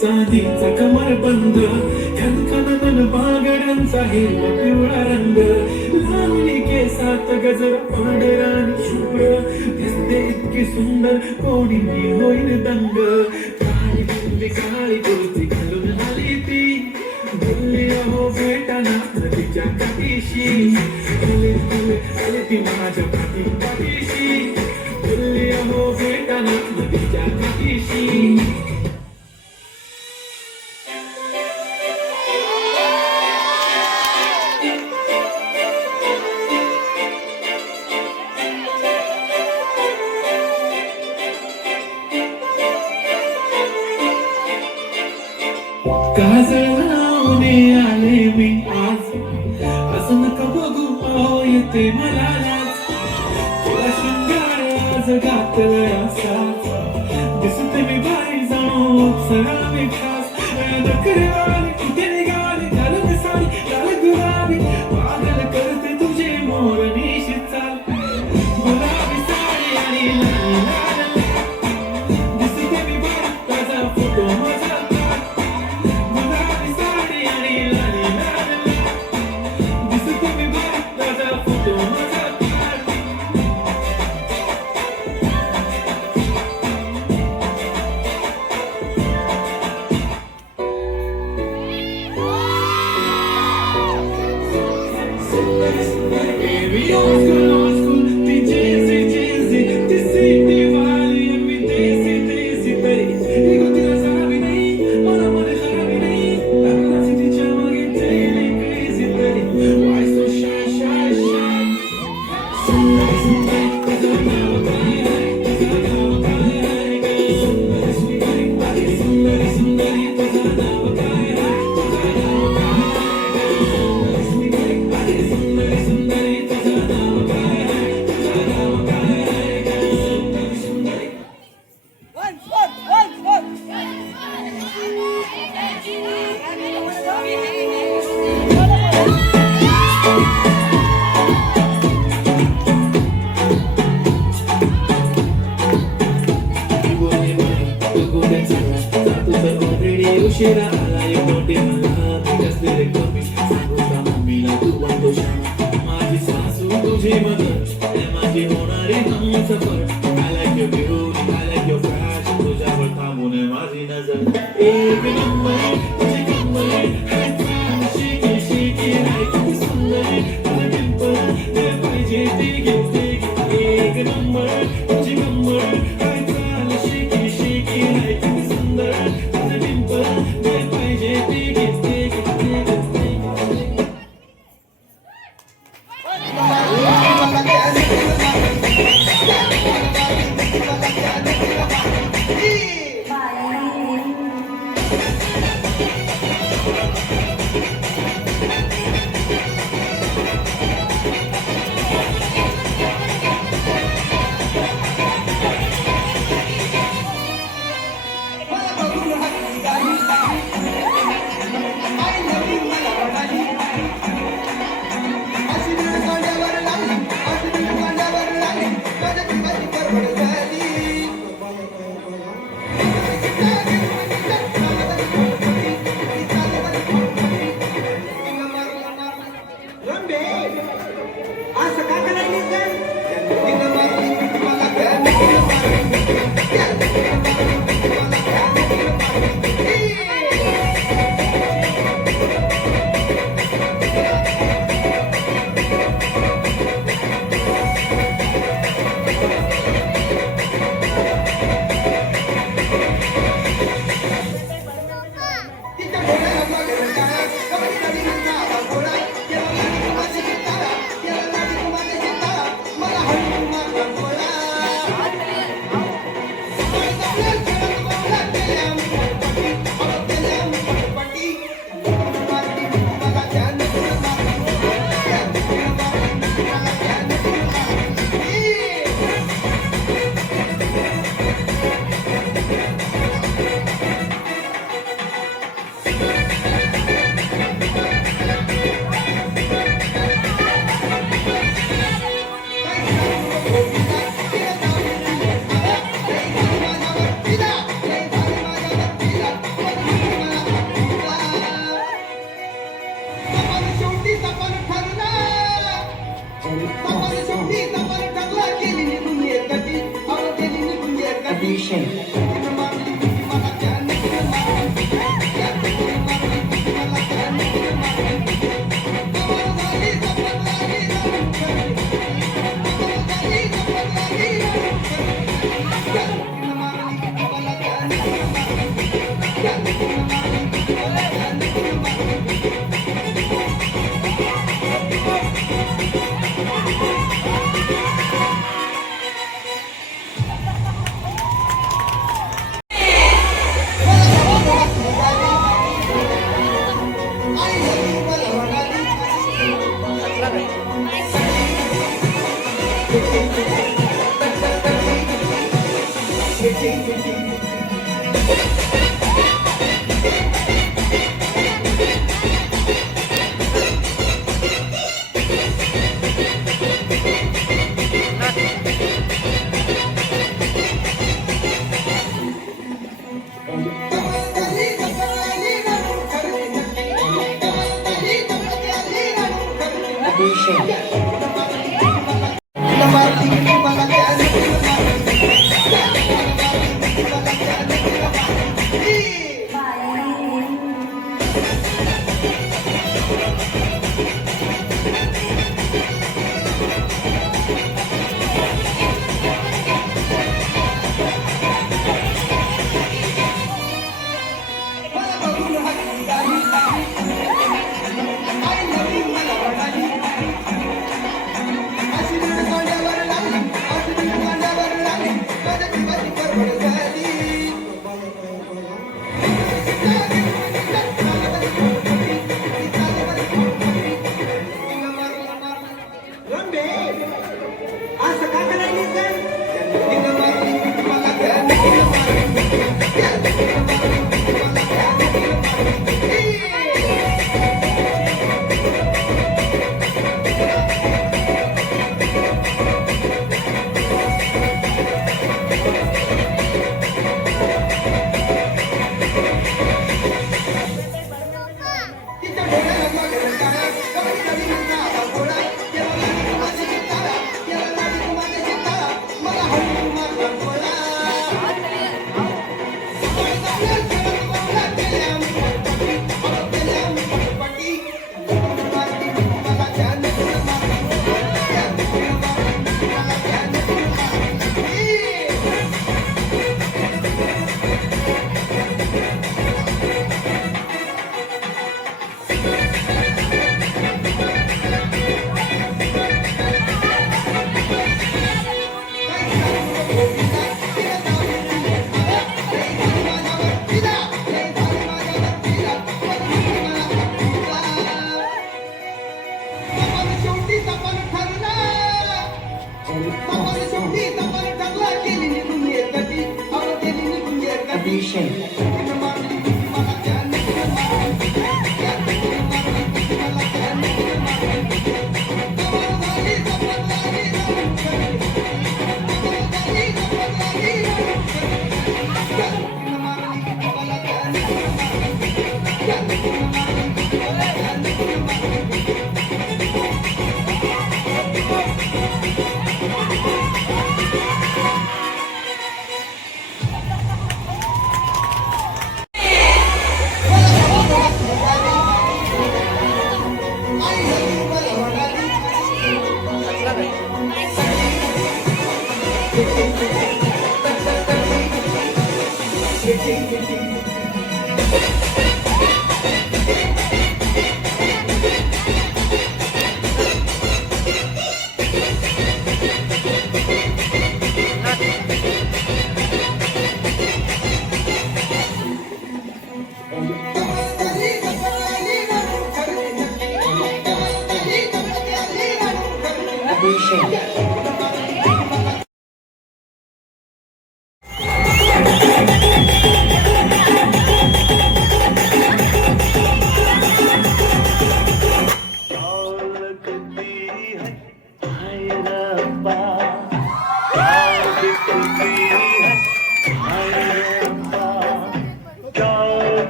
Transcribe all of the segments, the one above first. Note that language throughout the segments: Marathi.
चांदीचा कमर बंद खनखन बागड्यांचा हिरवा पिवळा रंग लावणी केसात गजर पांढरानी शुभ्र दिसते इतकी सुंदर कोणी होईल दंग काळी बुल्ली काळी कुर्ती घालून आली ती बोलली अहो भेटाना नदीच्या काठीशी आले ती माझ्या पाठीशी बोलली अहो भेटाना नदीच्या काठीशी काजळ लावणे आले मी आज असं नका बघू पाहू येते मला लाज तुला शृंगार आज घातलाय असाच दिसते मी बाई जाणू सगळा मी खास नखरेवाली कुठे निघाली झालं ते सारी लाल गुलाबी पागल करते तुझे मोरनीशी चाल गुलाबी साडी आणि लाल दिसते मी बाई ताजा फोटो माझा Baby, old school, me Jay-Z, Jay-Z, Desi, Diwali, and me Desi, Desi, Peri. Ego tira sabi nahi, mana mane kharabi nahi. Lagna si chama ge daily crazy, Peri. Why so shy, shy, shy? Sundari, sundari, tuza naam kai hai, tuza naam kai hai. Sundari, sundari, adi sundari, sundari, tuza naam kai hai, tuza naam kai hai. Sundari, sundari, adi sundari, sundari, tuza naam kai hai, tuza naam kai hai. Sundari, sundari. उशिरा आला ये मोठे मला तिकच दिले कमी सांगू का मम्मीला तू बनतो शाळा माझी सासू तुझी मदर हे माझी होणारी Humsafar I like your beauty, I like your fashion तुझ्यावर थांबून आहे माझी नजर एक नंबर तुझी कंबर हाय फार शेकी शेकी हाय किती सुंदर तुझं डिंपल ते पाहिजे ते घेते एक नंबर तुझी कंबर हाय फार शेकी शेकी हाय किती सुंदर तुझं डिंपल ते पाहिजे ते घेते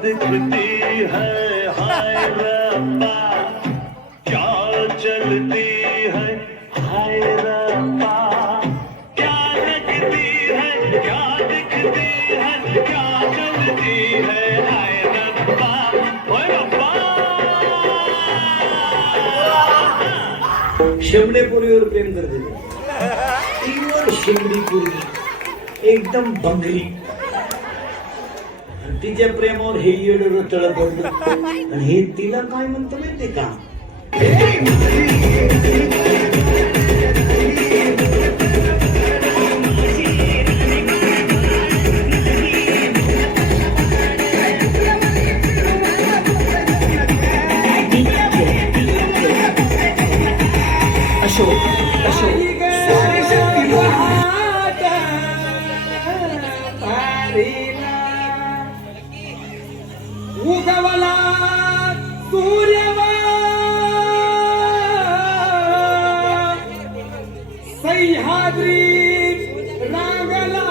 दिखती है हाय रब्बा, क्या चलती है हाय रब्बा, क्या लगती है क्या दिखती है क्या चलती है हाय रब्बा, ओए रब्बा. शेमडे पोरीवर प्रेम करते तीवर शेमडी पोरगी एकदम बंगली. तिच्या प्रेमावर हे येड तळ पडलं आणि हे तिला काय म्हणतो माहिती का? अशोक उगवला सूर्यवा सह्याद्री रांगला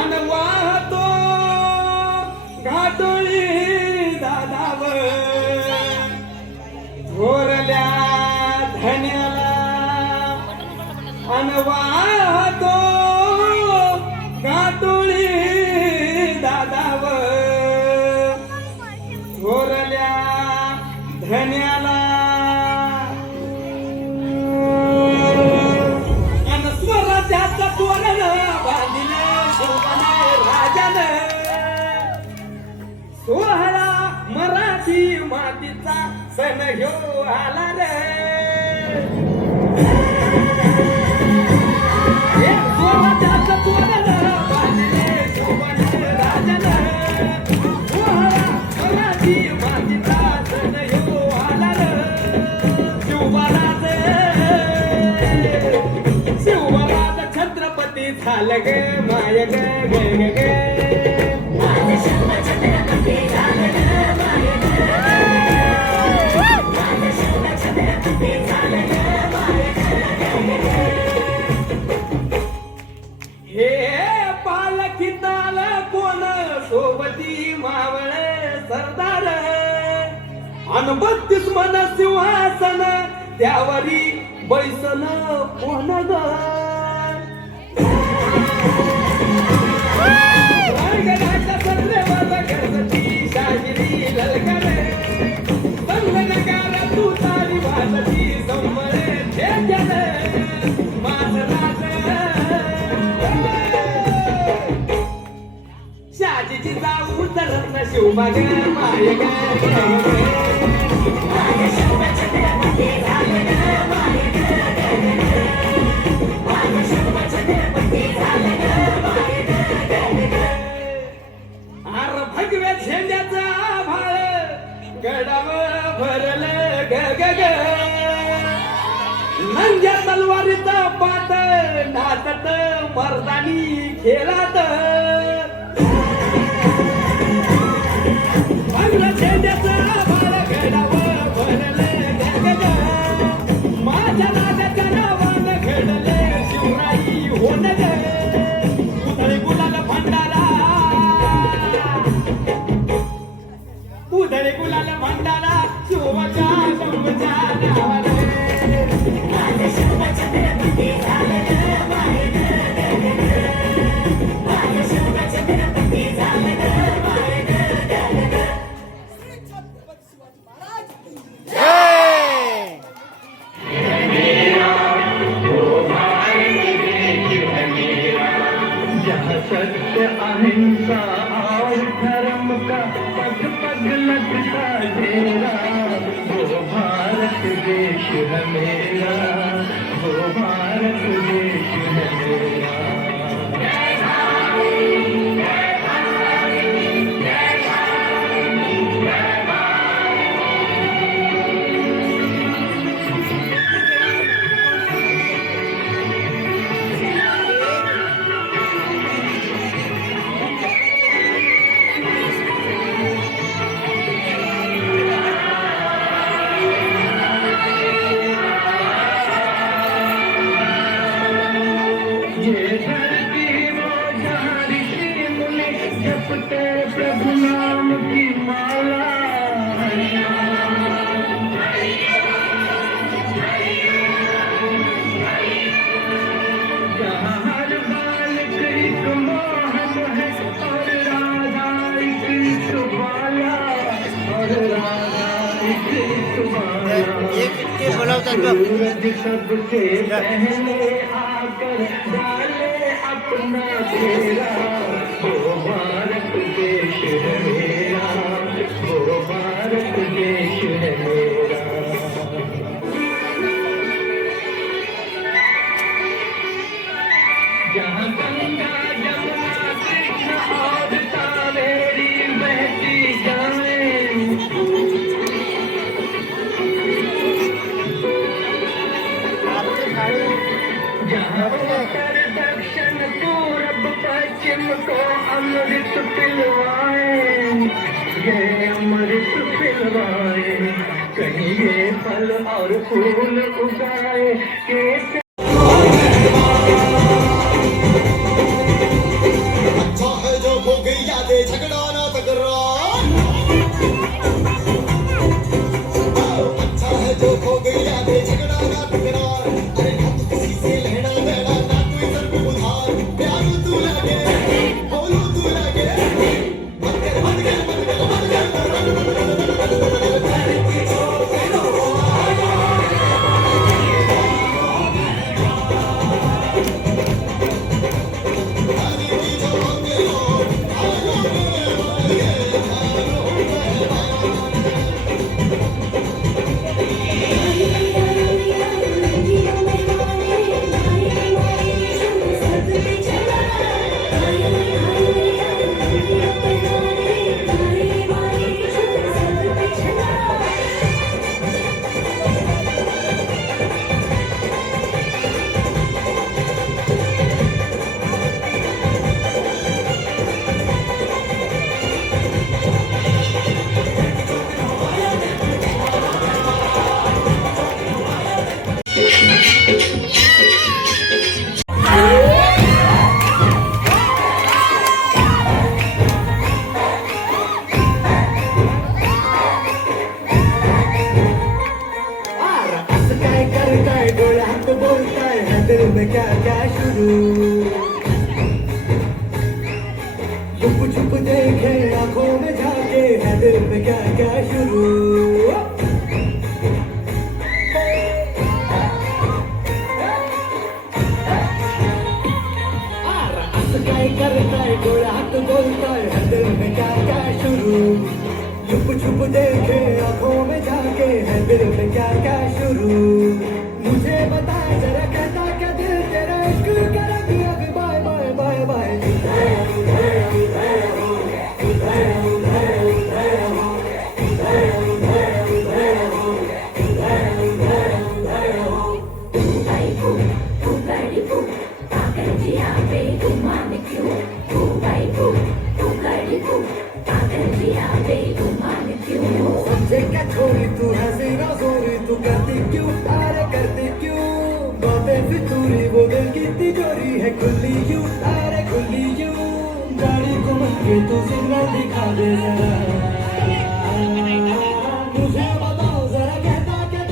अन वाहतो घाटोळी दादावर थोरल्या धन्याला अन वाहतो घाटोळी थोरल्या धन्याला अन स्वराज्याचं तोरण बांधिले शोभने राजानं. सोहळा मराठी मातीचा सण ह्यो आला रे. स्वराज्याचं तोरण बांधिले शोभने राजानं. छत्रपती झालं ग माय ग ग ग हे पालखीताल कोण सोबती मावळ सरदार अन 32 मन सिंहासन त्यावरी बैसन कोण ग. शाहिरी ललकर संगनकार तू तारी वाजती संबळे जन माझराज शाजीची जाऊ तरत शिवबाग माय ग भगव्या झेंड्याचा भाळ गडाव भरलं ग ग ग. नंग्या तलवारीचा पात नाचत मर्दानी खेळात. भगव्या झेंड्याचा भाळ गडाव भरलं ग ग ग. माझ्या नागाच्या नावानं घडले शिवराई होण ग. उधळी गुलाल भंडारा जहाँ सत्य अहिंसा और धर्म का पग पग लगता डेरा, वो भारत देश है मेरा, वो भारत देश है मेरा। जपते प्रभु नाम की माला, जहाँ हर बालक एक मोहन है और राधा एक बाला, और राधा एक बाला। सूरज सबसे पहले आकर डाले अपना घेरा, वो भारत देश है मेरा, वो भारत देश है मेरा। जहाँ गंगा जमुना कृष्ण और कावेरी बहती जाए, जहाँ उत्तर दक्षिण पूरब पश्चिम को अमृत पिलवाए, ये अमृत पिलवाए, कहीं ये फल और फूल उगाए के। अच्छा है जो हो गई यादें, झगड़ा ना तकरार। अच्छा है जो हो गई यादें, झगड़ा ना तकरार। अरे ना तो किसी से लेना देना, ना कोई सर पे उधार। प्यार तू लगे, बोलू तू लगे, मत कर मत कर मत कर मत दिल में क्या क्या शुरू, छुप छुप देखे आंखों में झाके है दिल में क्या क्या शुरू। करता है कोई हाथ बोलता है दिल में क्या क्या शुरू, छुप छुप देखे आंखों में झाके है दिल में क्या क्या शुरू। मुझे बता जरा कहता क्या दिल तेरा इश्क कर दिया अभी बाय बाय बाय बाय। समझे क्या छोरी तू हंसी ना जोरी, तू करती क्यों अरे करती क्यों बातें फितूरी, वो दिल की तिजोरी है खुली यूं अरे खुली यूं। गाड़ी को मन के तू सिग्नल दिखा दे जरा, मुझे बताओ जरा कहता क्या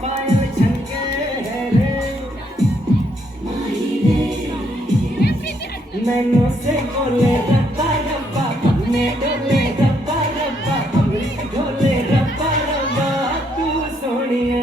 पायल छनके रे नैनों से बोले रब्बा रब्बा अपने डोले रब्बा रब्बा अमृत ढोले रब्बा रब्बा तू सोनी है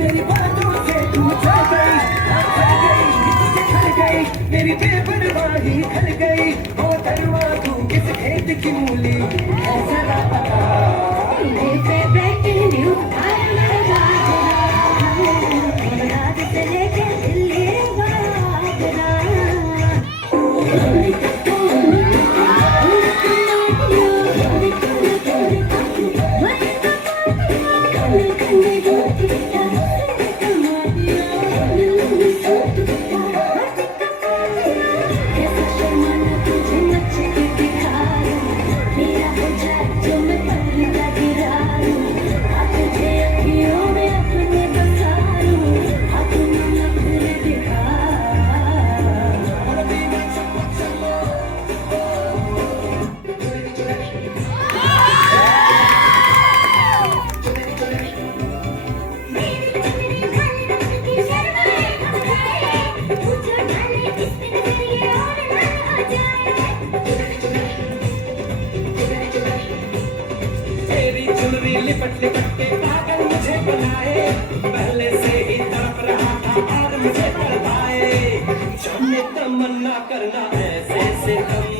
मेरी बातों से तू चल गई मेरी बेपरवाही खल गई ओ तरवा तू किस खेत की मूली ऐसा पता लिपट लिपट के पागल मुझे बनाए पहले से ही तड़प रहा था और मुझे तड़पाए जाने तमन्ना करना ऐसे से कम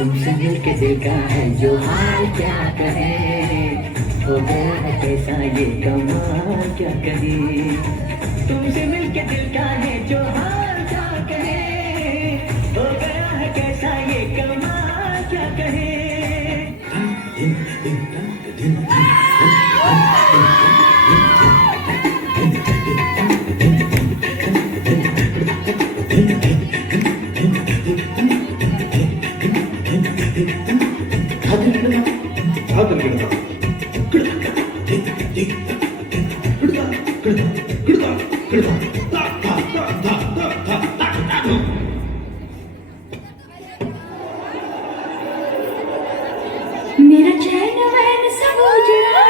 तुमसे मिलके दिल का है जो हाल क्या कहे हो गया है कैसा ये कमाल क्या कहे तुमसे मिलके दिल का है जो हाल क्या कहे हो गया है कैसा ये कमाल क्या कहे 하든 그러다 मेरा चैन वैन सब उजड़ा,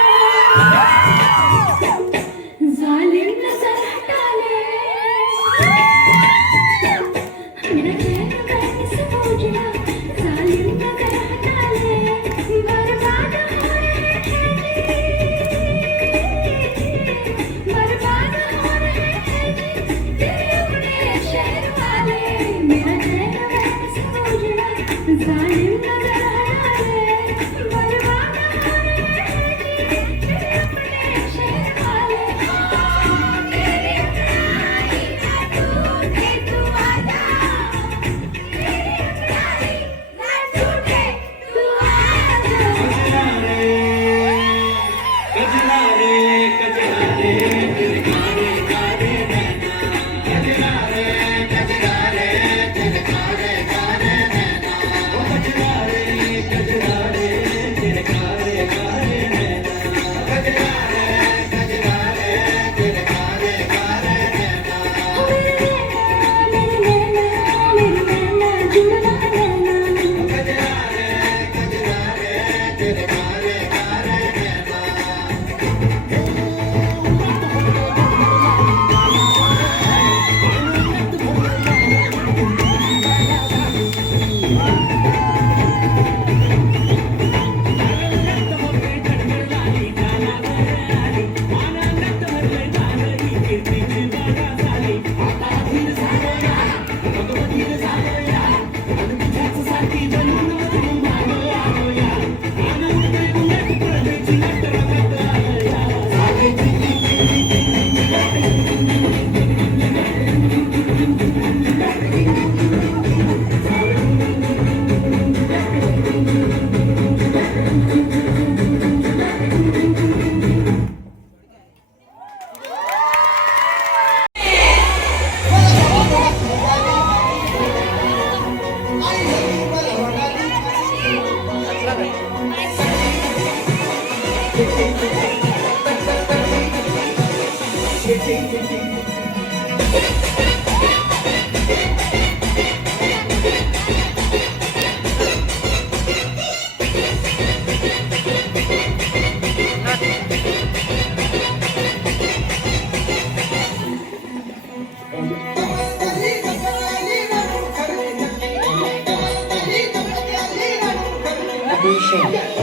जालिम नजर हटा ले। मेरा चैन वैन सब उजड़ा, जालिम नजर हटा ले। बर्बाद हो रहे हैं बर्बाद हो रहे हैं तेरे अपने शहर वाले। मेरा चैन वैन सब उजड़ा, जालिम नजर हटा ले। बर्बाद हो रहे हैं तेरे अपने शहर वाले। तेरी अपनाई ना टूटे तू आजा, तेरी अपनाई ना टूटे तू आजा। कजरा रे कजरा रे तेरे कारे कारे नैना, कजरा रे तेरे कारे कारे नैना, ओ कजरा रे तेरे कारे कारे नैना, कजरा रे तेरे कारे कारे नैना। मेरे नैना जुड़ना नैना। कजरा रे तेरे कारे कारे नैना। Abhishek.